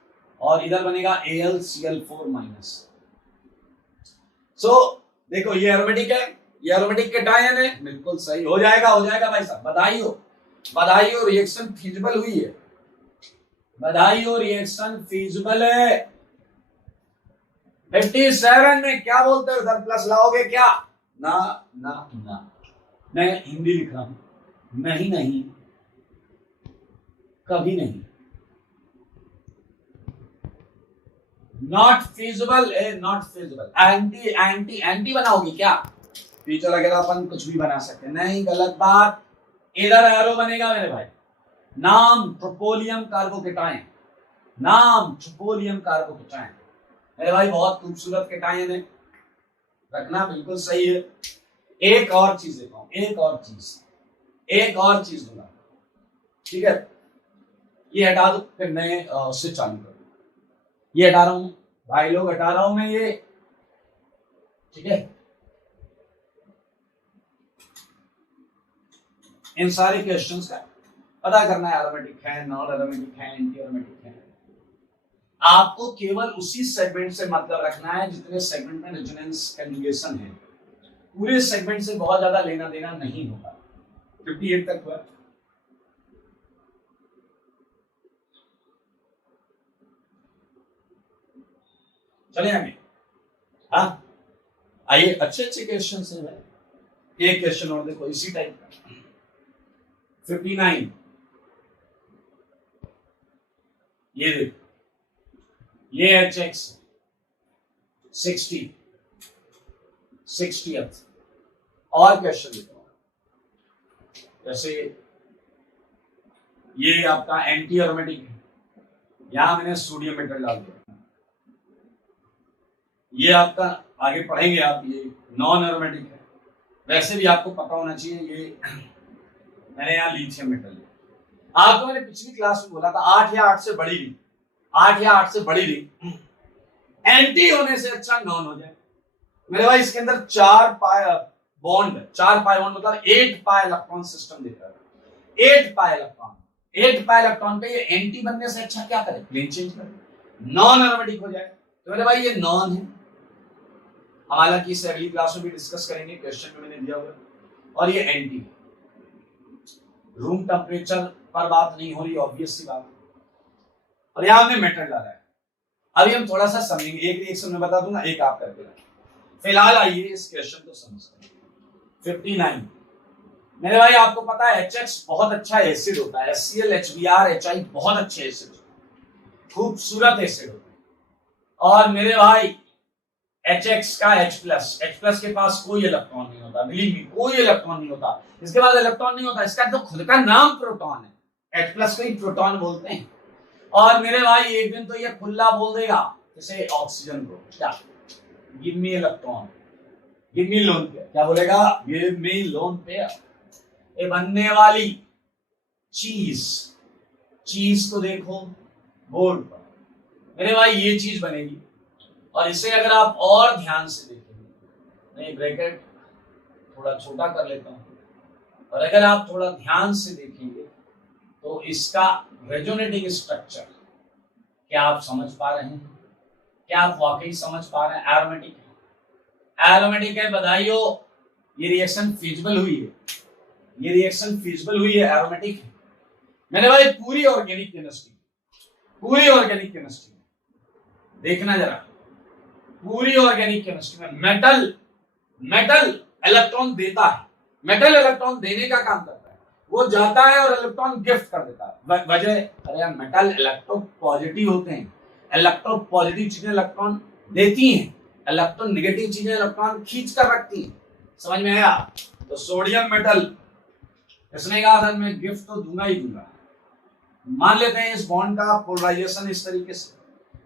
और इधर बनेगा AlCl4 माइनस। सो देखो ये एरोमेटिक है, ये एरोमेटिक कैटायन है, बिल्कुल सही हो जाएगा भाई साहब, बधाई हो, रिएक्शन फीजिबल हुई है, बधाई हो, रिएक्शन फीजिबल है। 57 में क्या बोलते हो सर, प्लस लाओगे क्या? ना ना ना, मैं हिंदी लिख रहा हूं, नहीं, कभी नहीं, नॉट फिजिबल, एंटी बनाओगी क्या? फ्यूचर अगर अपन कुछ भी बना सकते हैं, नहीं, गलत बात। इधर एरो बनेगा मेरे भाई, नाम ट्रोपोलियम कार्बोकेटायन, मेरे भाई बहुत खूबसूरत कैटायन है, रखना बिल्कुल सही है। एक और चीज देखा हूं, एक और चीज दूंगा, ठीक है? ये हटा दो, फिर मैं उससे चालू करूँ। ये हटा रहा हूं भाई लोग, हटा रहा हूं मैं ये, ठीक है? इन सारे क्वेश्चंस का पता करना है, एरोमेटिक है, नॉन एरोमेटिक है, एंटी एरोमेटिक है। आपको केवल उसी सेगमेंट से मतलब रखना है जितने सेगमेंट में रेजोनेंस कंजुगेशन है, पूरे सेगमेंट से बहुत ज्यादा लेना देना नहीं होगा। 58 तक हुआ। चले आगे, हाँ आइए, अच्छे क्वेश्चन है भाई। एक क्वेश्चन और देखो इसी टाइप का, 59, ये देखो, ये HX 60th। और क्वेश्चन देखो, जैसे ये आपका एंटी एरोमेटिक है, यहां मैंने सोडियम मेटल डाल दिया। ये आपका आगे पढ़ेंगे आप, ये नॉन एरोमेटिक है, वैसे भी आपको पता होना चाहिए। ये मैंने यहाँ लिथियम मेटल लिया। आपको मैंने पिछली क्लास में बोला था 8 या 8 से बड़ी ली, 8 या 8 से बड़ी ली एंटी होने से अच्छा नॉन हो जाए। मेरे भाई इसके अंदर 4 पाई बॉन्ड मतलब 8 पाई इलेक्ट्रॉन सिस्टम देता है, 8 पाई इलेक्ट्रॉन पे ये एंटी बनने से अच्छा क्या करे, प्लेन चेंज करे, नॉन एरोमेटिक हो जाए। तो मेरे भाई ये नॉन है, हालांकि इसे अगली क्लास में भी डिस्कस करेंगे, क्वेश्चन में मैंने दिया हुआ। और ये एंटी, रूम टेम्परेचर पर बात नहीं हो रही, ऑब्वियस सी बात। और यहां हमने मेटल डाला है। अभी हम थोड़ा सा समझेंगे, एक रिएक्शन में बता दूंगा, एक आप करके रखें। फिलहाल आइए इस क्वेश्चन को समझते हैं। 59 मेरे भाई, आपको पता है HX बहुत अच्छा एसिड होता है, HCl HBr HI बहुत अच्छे एसिड, खूबसूरत एसिड होता है। और मेरे भाई HX का H+ के पास कोई इलेक्ट्रॉन नहीं होता, बिलीव मी, कोई इलेक्ट्रॉन नहीं होता। इसके पास इलेक्ट्रॉन नहीं होता, इसका तो खुद का नाम प्रोटॉन है, H+ को ही प्रोटॉन बोलते हैं। और मेरे भाई एक दिन तो ये खुला बोल देगा जैसे ऑक्सीजन को, क्या, give me electron, give me lone pair, क्या बोलेगा, गिव मी लोन पेयर। ये बनने वाली चीज को देखो बोर्ड पर, मेरे भाई ये चीज बनेगी। और इसे अगर आप और ध्यान से देखेंगे, मैं ब्रैकेट थोड़ा छोटा कर लेता हूं, और अगर आप थोड़ा ध्यान से देखेंगे तो इसका रेजोनेटिंग स्ट्रक्चर क्या आप समझ पा रहे हैं, क्या आप वाकई समझ पा रहे हैं? एरोमेटिक है, बधाई हो, ये रिएक्शन फीजिबल हुई है, एरोमेटिक है। मैंने भाई पूरी ऑर्गेनिक केमिस्ट्री देखना जरा, पूरी ऑर्गेनिक केमिस्ट्री में मेटल इलेक्ट्रॉन देता है, मेटल इलेक्ट्रॉन देने का काम करता है, वो जाता है और इलेक्ट्रॉन गिफ्ट कर देता है। वजह, अरे यार मेटल इलेक्ट्रोपॉजिटिव होते हैं, इलेक्ट्रोपॉजिटिव चीजें इलेक्ट्रॉन देती हैं, इलेक्ट्रॉन नेगेटिव चीजें इलेक्ट्रॉन खींच कर रखती हैं। समझ में आया? तो सोडियम मेटल, इसने कहा था मैं गिफ्ट तो दूंगा ही दूंगा। मान लेते हैं इस बॉन्ड का पोलराइजेशन इस तरीके से,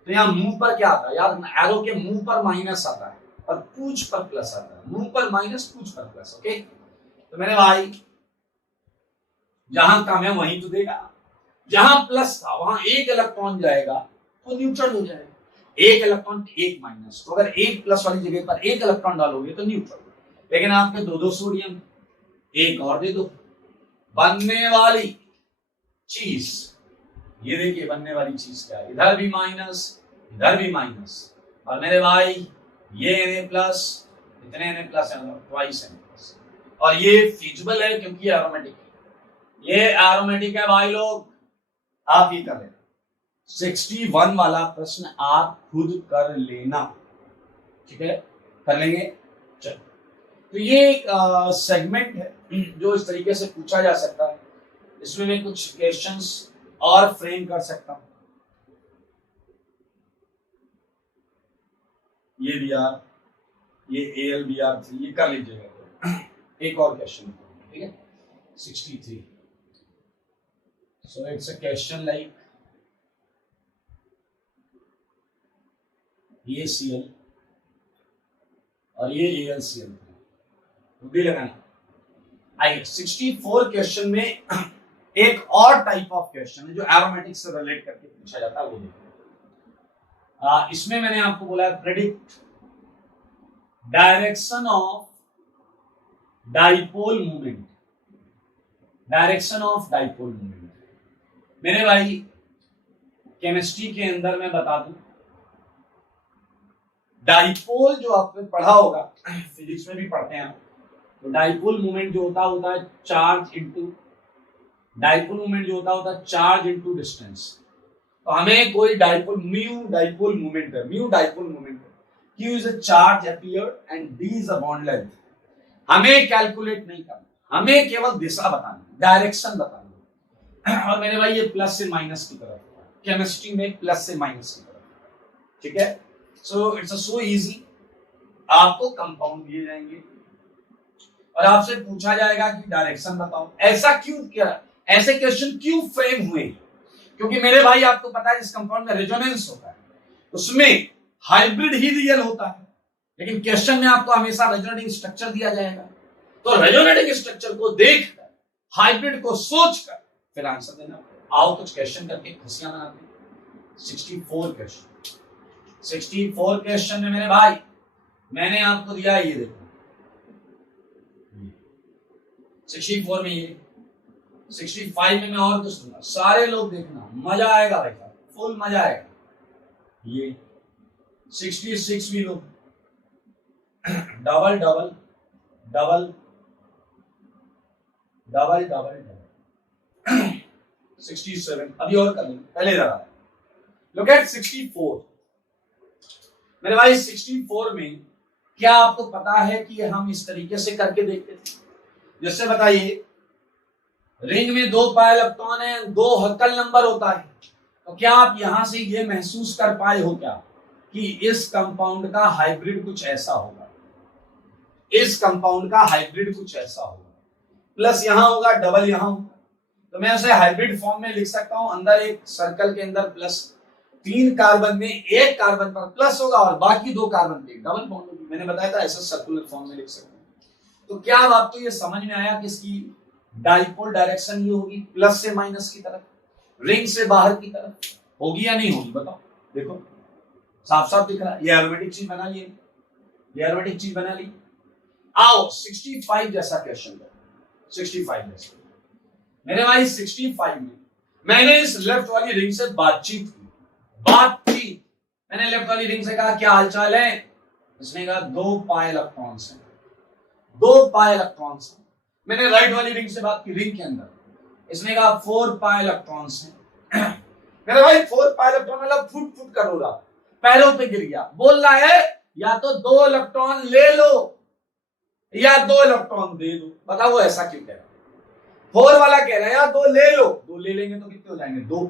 तो यहाँ मुंह पर क्या आता है यार, एरो के मुंह पर माइनस आता है और पूंछ पर प्लस आता है, मुंह पर माइनस, पूंछ पर प्लस। ओके, तो मेरे भाई जहां कम है वहीं तो देगा, जहां प्लस था वहां एक इलेक्ट्रॉन जाएगा तो न्यूट्रल हो जाएगा, एक इलेक्ट्रॉन एक माइनस। तो अगर एक प्लस वाली जगह पर एक इलेक्ट्रॉन डालोगे तो न्यूट्रल। लेकिन आपके दो सोडियम, एक और दे दो। बनने वाली चीज, ये देखिए बनने वाली चीज क्या है, इधर भी माइनस इधर भी माइनस, और मेरे भाई ये Na प्लस, इतने Na प्लस है ट्वाइस Na प्लस, और ये फिजिबल है क्योंकि एरोमेटिक है, ये एरोमेटिक है भाई लोग, आप ही कर लेना। 61 वाला प्रश्न आप खुद कर लेना, ठीक है, कर लेंगे। चलो, तो ये एक सेगमेंट है जो इस तरीके से पूछा जा सकता है, इसमें मैं कुछ क्वेश्चंस और फ्रेम कर सकता हूं। ये बी आर, ये AL BR 3, ये कर लीजिएगा। एक और क्वेश्चन, ठीक है, 63। So it's a question like ये CL और ये AlCl भी लगाना। आइए 64 क्वेश्चन में एक और टाइप ऑफ क्वेश्चन है जो एरोमेटिक से रिलेट करके पूछा जाता है, वो देखो। इसमें मैंने आपको बोला predict direction of dipole movement, direction of dipole movement. मेरे भाई केमिस्ट्री के अंदर मैं बता दूं, डाइपोल जो आपने पढ़ा होगा, फिजिक्स में भी पढ़ते हैं, तो डाइपोल मूवमेंट जो होता है चार्ज इनटू, डाइपोल मूवमेंट जो होता है चार्ज इनटू डिस्टेंस। तो हमें कोई डाइपोल, म्यू डाइपोल मूवमेंट है, म्यू डाइपोल मूवमेंट है, Q is a charge appeared and D is a bond length। हमें कैलकुलेट नहीं करना, हमें केवल दिशा बतानी, डायरेक्शन बतानी। और मेरे भाई ये प्लस से माइनस की तरफ, केमिस्ट्री में प्लस से माइनस की तरफ, ठीक है। सो इट्स सो इजी, आपको कंपाउंड दिए जाएंगे और आपसे पूछा जाएगा कि डायरेक्शन बताओ। ऐसा क्यों किया, ऐसे क्वेश्चन क्यों फ्रेम हुए? क्योंकि मेरे भाई आपको पता है जिस कंपाउंड में रेजोनेंस होता है उसमें हाइब्रिड ही रियल होता है, लेकिन क्वेश्चन में आपको हमेशा रेजोनेटिंग स्ट्रक्चर दिया जाएगा, तो रेजोनेटिंग स्ट्रक्चर को देखकर, हाइब्रिड को सोचकर फिर आंसर देना। आओ कुछ क्वेश्चन करके खुशियां मनाते हैं। 64 क्वेश्चन, 64 क्वेश्चन में मेरे भाई मैंने आपको दिया, ये देखो 64 में, ये 65 में मैं और कुछ दूंगा, सारे लोग देखना, मजा आएगा भाई साहब, फुल मजा आएगा। ये 66 भी लो, double double double double double double 67, अभी और कर लेंगे, पहले जरा लुक एट 64। मेरे भाई 64 में क्या आपको पता है कि हम इस तरीके से करके देखते थे, जैसे बताइए रिंग में 2 पाई इलेक्ट्रॉन है, 2 हक्कल नंबर होता है, तो क्या आप यहां से ये महसूस कर पाए हो क्या कि इस कंपाउंड का हाइब्रिड कुछ ऐसा होगा, इस कंपाउंड का हाइब्रिड कुछ ऐसा होगा, प्लस यहां होगा डबल यहां होगा, तो मैं उसे हाइब्रिड फॉर्म में लिख सकता हूं। अंदर एक सर्कल के अंदर प्लस 3 कार्बन में एक कार्बन पर प्लस होगा और बाकी 2 कार्बन पे डबल बॉन्ड होगी। मैंने बताया था ऐसा सर्कुलर फॉर्म में लिख सकते हैं। तो क्या अब आपको ये समझ में आया कि इसकी डाइपोल डायरेक्शन ये होगी प्लस से माइनस की तरफ, रिंग से बाहर की तरफ होगी या नहीं होगी, बताओ। देखो साफ साफ दिख रहा है, ये एरोमेटिक चीज बना ली, ये एरोमेटिक चीज बना ली। आओ 65 जैसा क्वेश्चन करो, 65 जैसा। मेरे भाई 65 में मैंने इस लेफ्ट वाली रिंग से बातचीत की, मैंने लेफ्ट वाली रिंग से कहा क्या हालचाल है, इसने कहा 2 पाई इलेक्ट्रॉन्स हैं, 2 पाई इलेक्ट्रॉन्स हैं। मैंने राइट वाली रिंग से बात की, रिंग के अंदर, इसने कहा 4 पाई इलेक्ट्रॉन्स हैं। मेरे भाई 4 पाई इलेक्ट्रॉन वाला फुट फुट कर रहा, पैरों पे गिर गया, बोल रहा है या तो 2 इलेक्ट्रॉन ले लो या 2 इलेक्ट्रॉन दे दो। बताओ वो ऐसा क्यों कह रहा है? 4 वाला कह रहा है यार 2 ले लो, 2 ले लेंगे तो कितने हो जाएंगे, 2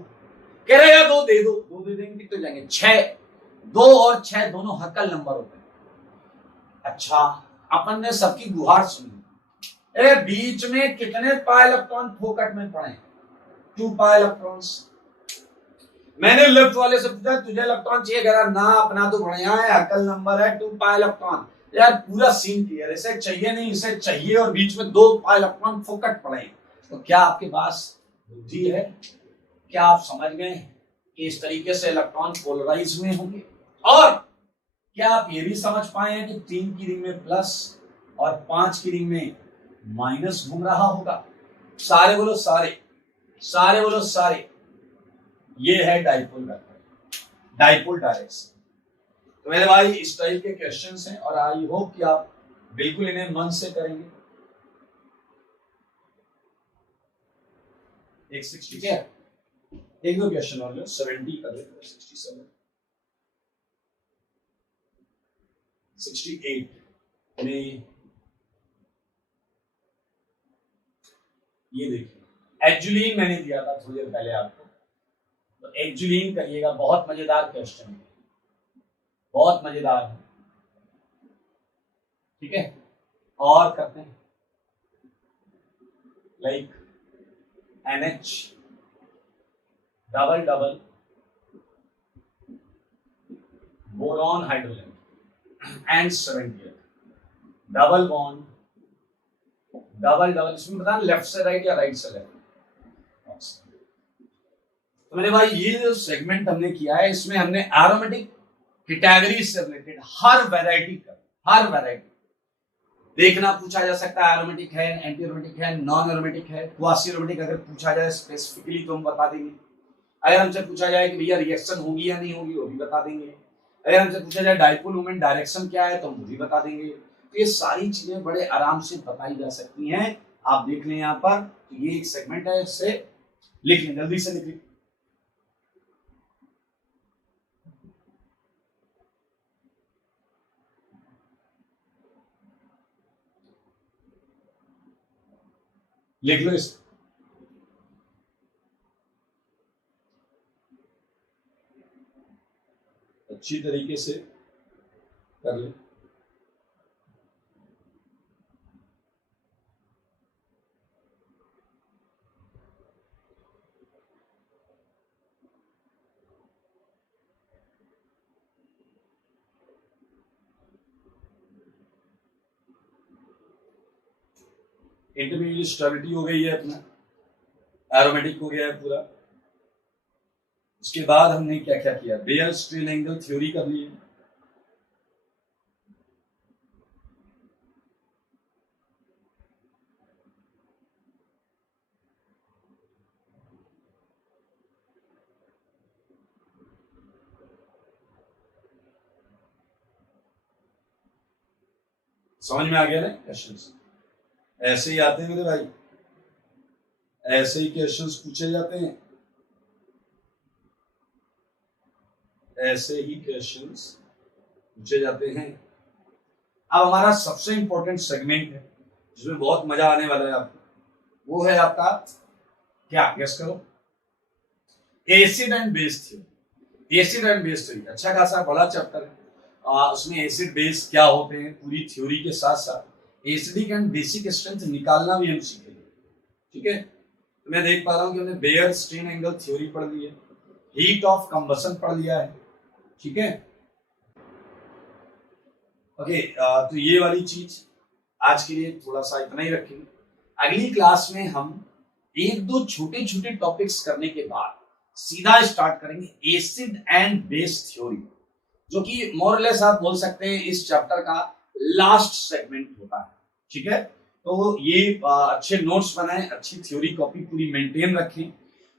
कह रहे हैं 2 दे दो, 2 दे देंगे कितने हो जाएंगे, 6। 2 और 6 दोनों हक्कल नंबर होते हैं। अच्छा, अपन ने सबकी गुहार सुनी, ए बीच में कितने पाई इलेक्ट्रॉन फोकट में पड़े, 2 पाई इलेक्ट्रॉन्स। मैंने लेफ्ट वाले से पूछा तुझे इलेक्ट्रॉन चाहिए, कह रहा ना अपना तो बढ़िया है, हक्कल नंबर है 2 पाई इलेक्ट्रॉन। यार पूरा सीन क्लियर, इसे चाहिए नहीं, इसे चाहिए और बीच में 2 पाई इलेक्ट्रॉन फोकट पड़े। तो क्या आपके पास बुद्धि है? क्या आप समझ गए कि इस तरीके से इलेक्ट्रॉन पोलराइज हुए होंगे? और क्या आप ये भी समझ पाए हैं कि 3 की रिंग में प्लस और 5 की रिंग में माइनस घूम रहा होगा। सारे बोलो सारे, सारे बोलो सारे। ये है डाइपोल वेक्टर, डाइपोल डायरेक्शन। तो मेरे भाई इस टाइप के क्वेश्चंस हैं और आई होप कि आप बिल्कुल इन्हें मन से करेंगे। एक 60 क्या एक दो क्वेश्चन और लो, 70 कर ले, 67 68 में ये देखिए एजुलिन मैंने दिया था थोड़ी देर पहले आपको, तो एजुलिन करिएगा, बहुत मजेदार क्वेश्चन है, बहुत मजेदार है। ठीक है, और करते हैं like NH double double boron hydrogen and 70 double bond double double, इसमें बताना लेफ्ट से राइट या राइट से लेफ्ट। तो मेरे भाई ये जो सेगमेंट हमने किया है इसमें हमने एरोमेटिक कैटेगरी से रिलेटेड हर वैरायटी देखना पूछा जा सकता है। एरोमेटिक है, एंटी एरोमेटिक है, नॉन एरोमेटिक है, क्वासी एरोमेटिक अगर पूछा जाए स्पेसिफिकली तो हम बता देंगे। अगर हमसे पूछा जाए कि भैया रिएक्शन होगी या नहीं होगी वो भी बता देंगे। अगर हमसे पूछा जाए डाइपोल मोमेंट डायरेक्शन क्या है तो हम वो भी बता देंगे। तो ये सारी चीजें बड़े आराम से बताई जा सकती हैं। आप देख लें यहाँ पर, तो ये एक सेगमेंट है, इससे लिख लें, जल्दी से लिख लें। लिख लो इस अच्छी तरीके से कर ले। इंटरमीडिएट स्टेबिलिटी हो गई है, अपना एरोमेटिक हो गया है पूरा। उसके बाद हमने क्या क्या किया, बेयर स्ट्रेन एंगल थ्योरी कर ली है। समझ में आ गया ना क्वेश्चंस? ऐसे ही आते हैं मेरे भाई, ऐसे ही क्वेश्चंस पूछे जाते हैं, ऐसे ही क्वेश्चंस पूछे जाते हैं। अब हमारा सबसे इंपॉर्टेंट सेगमेंट है जिसमें बहुत मजा आने वाला है आपको, वो है आपका क्या, गेस करो, acid and base theory. Acid and base theory अच्छा खासा बड़ा चैप्टर है। उसमें एसिड बेस क्या होते हैं पूरी थ्योरी के साथ साथ एसिडिक एंड बेसिक स्ट्रेंथ निकालना भी हम सीखेंगे। ठीक है, तो मैं देख पा रहा हूं कि हमने बेयर स्ट्रेन एंगल थ्योरी पढ़ ली है, हीट ऑफ कंबशन पढ़ लिया है। ठीक है, ओके, तो ये वाली चीज आज के लिए थोड़ा सा इतना ही रखेंगे। अगली क्लास में हम एक दो छोटे छोटे टॉपिक्स करने के बाद सीधा स्टार्ट करेंगे एसिड एंड बेस थ्योरी, जो कि मोरलेस आप बोल सकते हैं इस चैप्टर का लास्ट सेगमेंट होता है। ठीक है, तो ये अच्छे नोट्स बनाएं, अच्छी थ्योरी कॉपी पूरी मेंटेन रखें।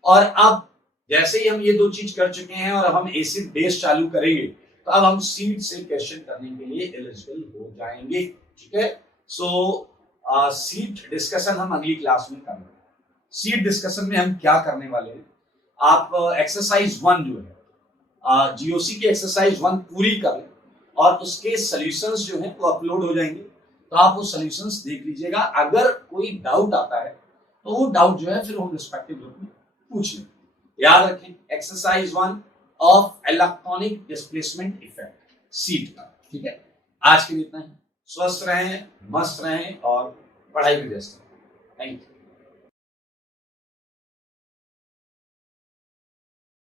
और अब जैसे ही हम ये दो चीज कर चुके हैं और हम एसिड बेस चालू करेंगे तो अब हम सीट से क्वेश्चन करने के लिए एलिजिबल हो जाएंगे। ठीक है, सो सीट डिस्कशन हम अगली क्लास में करेंगे। सीट डिस्कशन में हम क्या करने वाले हैं, आप एक्सरसाइज 1 जो है जीओसी की एक्सरसाइज 1 पूरी कर लें और उसके सॉल्यूशंस जो हैं वो अपलोड हो जाएंगे, तो आप वो सॉल्यूशंस देख लीजिएगा। अगर कोई डाउट आता है तो वो डाउट जो है फिर हम रिस्पेक्टिव ग्रुप में पूछ लें। याद रखें, exercise 1 of electronic displacement effect seat का। ठीक है, आज के लिए इतना ही। स्वस्थ रहें, मस्त रहें और पढ़ाई में व्यस्त रहें। Thank you.